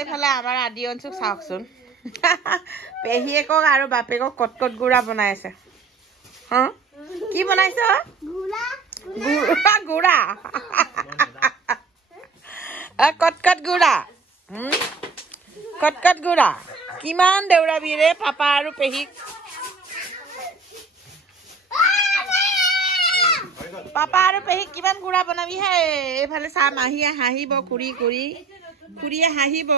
এইফালে আমাৰ আদি অঞ্চল চাওকচোন পেহীয়েকক আৰু বাপেকক কটকট গুড়া বনাই আছে কি বনাইছ গুড়া কটকট গুড়া কটকট গুড়া কিমান দেউৰাবি ৰে পাপা আৰু পেহীক পাপা আৰু পেহীক কিমান গুড়া বনাবি হে এইফালে চা মাহীয়ে হাঁহিব খুৰী খুৰীয়ে হাঁহিব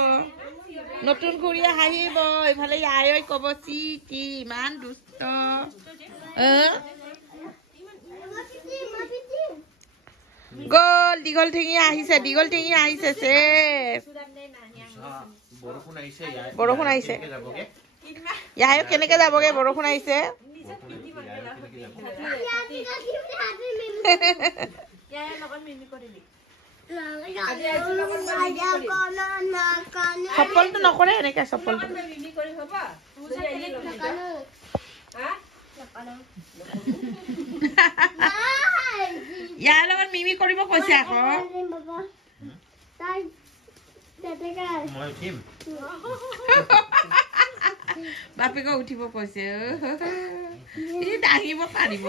নতুন খুৰীয়ে হাঁহিব এইফালে আই কব চি কি ইমান দুষ্ট গল দীঘল ঠেঙি আহিছে শেষ বৰষুণ আহিছে ইয়াই কেনেকে যাবগে বৰষুণ আহিছে চপ্পলটো নকৰে এনেকে চপ্পলটো ইয়াৰ লগত মিমি কৰিব কৈছে আকৌ বাপেকক উঠিব কৈছে দাঙিব পাৰিব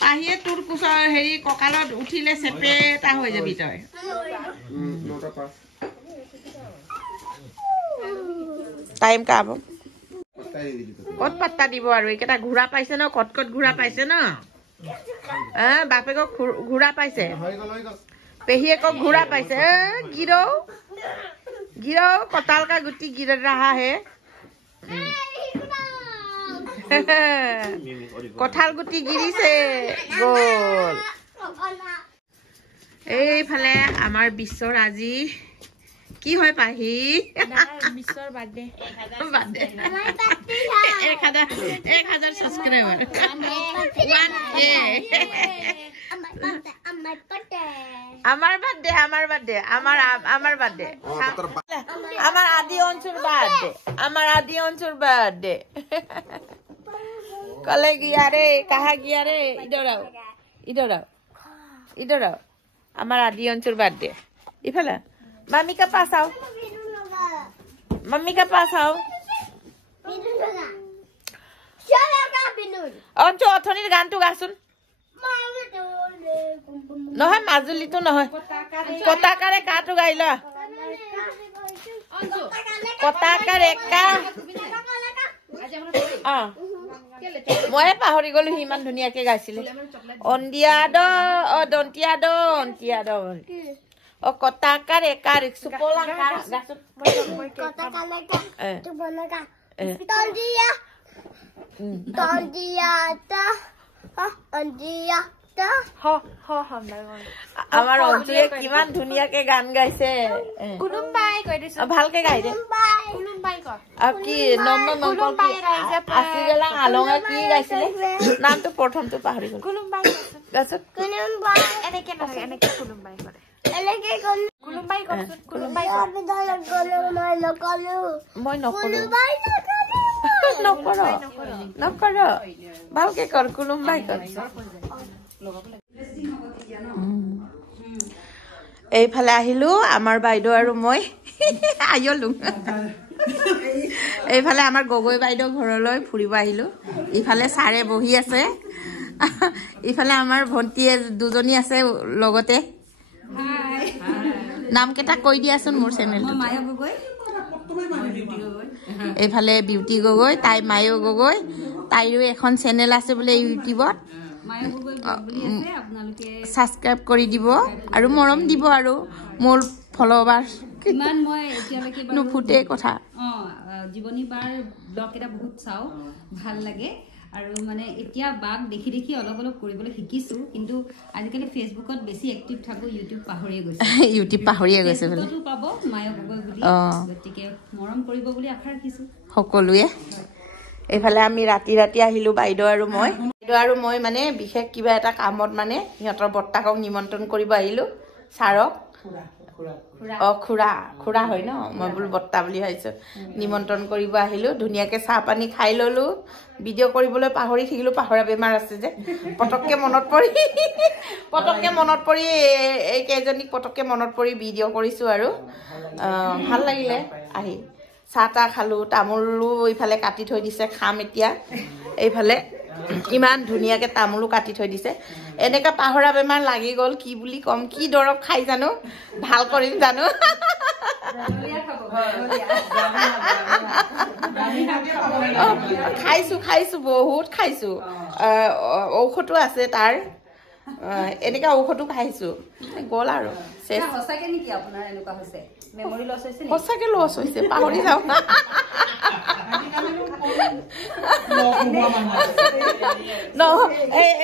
পাহিয়ে তোৰ কোচৰ হেৰি কঁকালত উঠিলে চেপেটা হৈ যাবি তই টাইম কাব কত পাত্তা দিব আৰু এইকেইটা ঘোঁৰা পাইছে ন কটকট ঘোঁৰা পাইছে ন বাপেকক ঘোঁৰা পাইছে পেহীয়েকক ঘোঁৰা পাইছে गिरो कताल का गुट्टी गिर रहा है कठाल गुट्टी गिरी से गोल এইফালে আমাৰ বিশ্বৰ আজি কি হয় পাহি বিশ্বৰ বাৰ্থডে 1000 সাবস্ক্রাইবার আমার বার্থডে আমার আদি অঞ্চল বার্থডে कले गया रे कहा गया रे इधर आओ हमारा आदि अंचल बर्थडे इफाला मम्मी का पास आओ अंचो अथनिर गान तो गासुन নহয় মাজুলি তো নহয় কটাকারে কাটো গাইলা কটাকারে কা মই পাহৰি গলো ইমান ধুনিয়াকে গাইছিলে অন্দিয়া দ দন্তিয়া দ ও কটাকারে কা সুপলা কা গাছন কটাকালে কা তু বনকা দন্তিয়া তা অন্দিয়া আমার অঞ্চলে কিমান ধুনিয়াকে গান গাইছে কুলুমবাই কই দিছ ভালকে গাই দে কুলুমবাই ক আ কি নম্বৰ আসিগলা আলঙা কি গাইছিলে নামটো প্ৰথমটো পাহৰি গল কুলুমবাই গাছত কুলুমবাই এনেকে নহয় এনেকে কুলুমবাই কৰে এনেকে কুলুমবাই কৰছুন কুলুমবাই আমি দল গলো মই নকৰো নকৰো ভালকে কৰ কুলুমবাই কৰ এইফালে আহিলো আমাৰ বাইদেউ আৰু মই আইলো এইফালে আমাৰ গগৈ বাইদেউ ঘৰলৈ ফুৰিব আহিলো ইফালে সাৰে বহি আছে ইফালে আমাৰ ভন্টি দুজনী আছে লগতে নাম কেটা কৈ দিয়াচোন মোৰ চেনেল মায়া গগৈ এইফালে বিউটি গগৈ তাই মায়া গগৈ তাইৰো এখন চেনেল আছে বোলে ইউটিউবত সাবস্ক্ৰাইব কৰি দিব আৰু মৰম দিব আৰু মোৰ ফলোৱাৰ্স কিমান মই এতিয়ালৈকে নুফুটে কথা জীবনী বাৰ ব্লগ এটা বহুত চাও ভাল লাগে আৰু মানে এতিয়া বাক দেখি দেখি অলপ অলপ কৰিবলৈ শিকিছো কিন্তু আজিকালি ফেসবুকত বেছি এক্টিভ থাকো ইউটিউব পাহৰিয়ে গৈছে বোলে তো পাব মায়া গগৈ বুলি গতিকে মৰম কৰিব বুলি আশা ৰাখিছো সকলোৱে এইফালে আমি ৰাতি আহিলো বাইদেউ আৰু মই মানে বিশেষ কিবা এটা কামত মানে সিহঁতৰ বৰ্তাকক নিমন্ত্ৰণ কৰিব আহিলো ছাৰক খুৰা খুৰা হয় ন মই বোলো বৰ্তা বুলি ভাবিছো নিমন্ত্ৰণ কৰিব আহিলো ধুনীয়াকে চাহ পানী খাই ললো ভিডিঅ' কৰিবলৈ পাহৰি থাকিলো পাহৰা বেমাৰ আছে যে পটককে মনত পৰি এই কেইজনীক পটককে মনত পৰি ভিডিঅ' কৰিছো আৰু ভাল লাগিলে আহি চাহ তা খালো তামোলো ইফালে কাটি থৈ দিছে খাম এতিয়া এইফালে ইমান ধুনীয়াকে তামোলো কাটি থৈ দিছে এনেকা পাহৰা বেমাৰ লাগি গল কি বুলি কম কি দৰব খাই জানো ভাল কৰিম জানো খাইছো বহুত খাইছো ঔষধো আছে তাৰ এনেকা ঔষধো খাইছো গল আৰু সঁচাকে নেকি আপোনাৰ এনেকুৱা হৈছে মেমৰি লছ হৈছে সঁচাকে লছ হৈছে পাহৰি যাও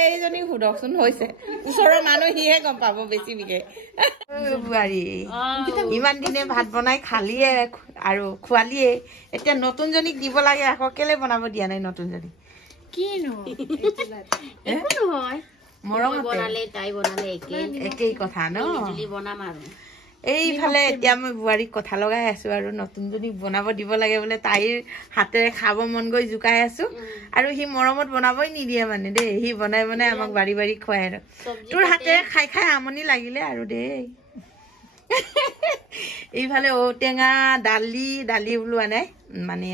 এইজনী সুধকচোন হৈছে ওচৰৰ মানুহ সিহে গম পাব বেছি বিঘে বোৱাৰী ইমান দিনে ভাত বনাই খালিয়ে আৰু খোৱালিয়ে এতিয়া নতুনজনীক দিব লাগে আকৌ কেলে বনাব দিয়া নাই নতুনজনীক কিনো মৰম বনালে তাই বনালে একেই কথা ন বনাম আৰু এইফালে এতিয়া মই বোৱাৰীক কথা লগাই আছো আৰু নতুনজনীক বনাব দিব লাগে বোলে তাইৰ হাতেৰে খাব মন গৈ জুকাই আছো আৰু সি মৰমত বনাবই নিদিয়ে মানে দেই সি বনাই বনাই আমাক বাৰী বাৰী খুৱাই আৰু তোৰ হাতেৰে খাই খাই আমনি লাগিলে আৰু দেই এইফালে ঔটেঙা দালি ওলোৱা নাই মানে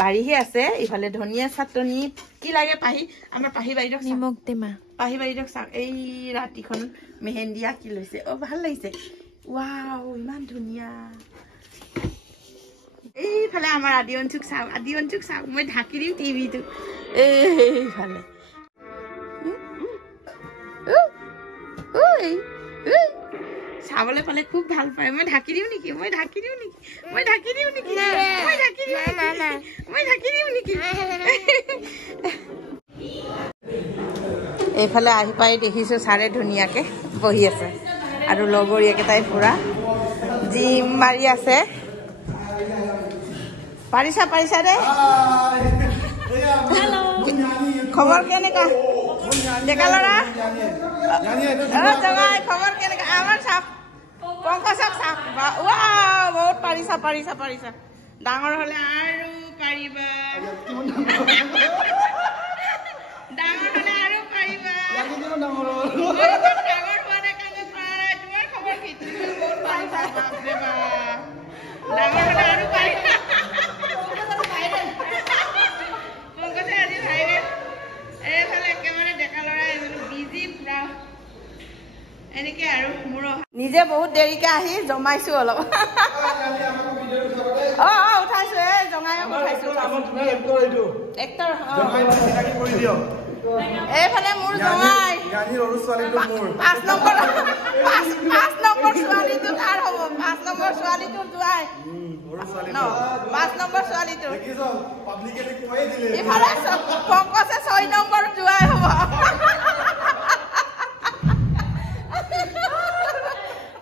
বাৰীহে আছে এইফালে ধনিয়া চাটনি কি লাগে পাহি আমাৰ পাহি বাইদেউ নিমখ টেমা পাহি বাইদেউ চাওক এই ৰাতিখন মেহেন্দি আঁকি লৈছে ভাল লাগিছে ৱাও ইমান ধুনীয়া এইফালে আমাৰ আদি অঞ্চুক চাওক মই ঢাকি দিওঁ টিভিটো এইফালে চাবলৈ পালে খুব ভাল পায় মই ঢাকি দিওঁ নেকি এইফালে আহি পাই দেখিছো ছাৰে ধুনীয়াকে বহি আছে আৰু লগৰীয়াকেইটাই পুৰা জিম মাৰি আছে পাৰিছা দে খবৰ কেনেকা ডেকা ল'ৰা খবৰ কেনেকা আমাৰ চাওক পংকজক চাওক বহুত পাৰিছা ডাঙৰ হলে আৰু পাৰিবা নিজে বহুত দেৰিকে আহি জমাইছো অলপ উঠাইছো এইফালে মোৰ জমাই 5 নম্বৰ ছোৱালীটো তাৰ হ'ব 5 নম্বৰ ছোৱালীটো যোৱাই 5 নম্বৰ ছোৱালীটো ইফালে পংকজে 6 নম্বৰ যোৱাই হ'ব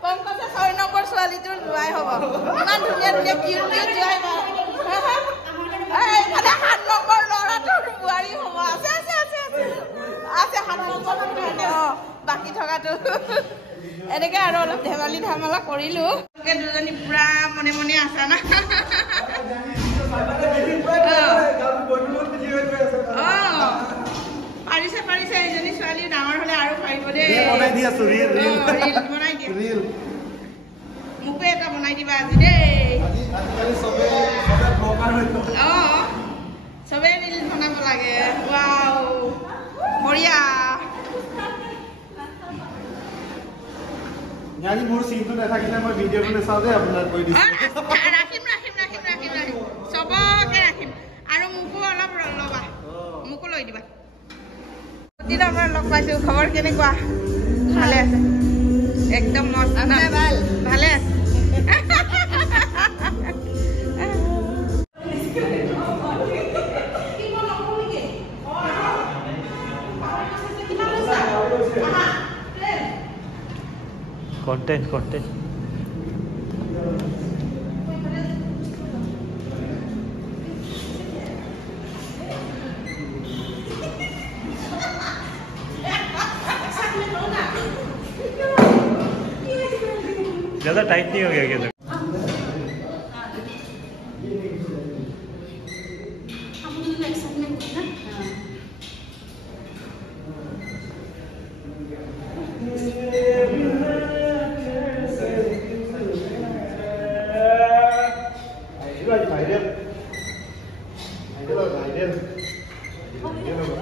পংকজে 6 নম্বৰ ছোৱালীটোৰ যোৱাই হ'ব ইমান ধুনীয়া কিউট যোৱাই এইফালে 7 নম্বৰ ল'ৰাটোৰ বোৱাৰী হ'ব আছে 7 নম্বৰ বাকী থকাটো এনেকে আৰু অলপ ধেমালা কৰিলো দুজনী পুৰা মনে আছা না পাৰিছে এইজনী ছোৱালী ডাঙৰ হলে আৰু পাৰিব দেই বনাই দিয়া মোকো এটা বনাই দিবা আজি দেই চবে ৰিল বনাব লাগে ৱাও বঢ়িয়া यानी मोर सीन तो नाথাকিলে মই ভিডিও বনে চাও দে আপোনাক কৈ দিছো ৰাখিম সবকে ৰাখিম আৰু মুকো অলপ লবা মুকো লৈ দিবা দিনৰ পৰা লগ পাইছো খবৰ কেনেকুৱা ভালে আছে একদম মস্ত ভালে আছে content ज़्यादा टाइट नहीं हो गया क्या? Hãy subscribe cho kênh Ghiền Mì Gõ để không bỏ lỡ những video hấp dẫn.